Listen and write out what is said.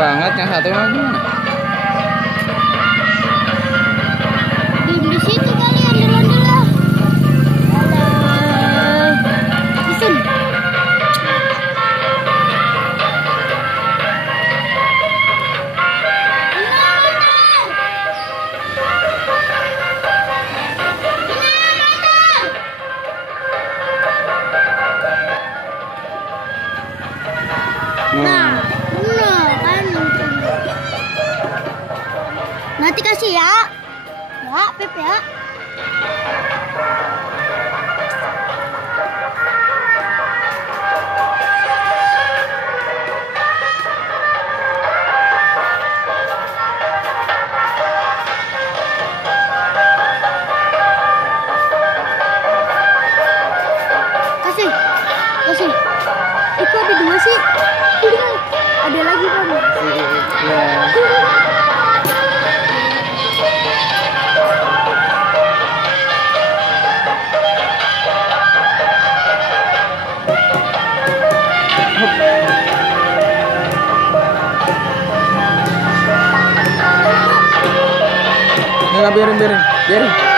banget, yang satu emang gimana? Di situ kali ondel-ondel ya. Alah. Isun. Nah, bener kan. Nanti kasih ya. Ya, Pep ya. Kasih. Kasih. Itu ada 2 sih. Udah. Ada lagi kan? Iya. Nggak, biarin.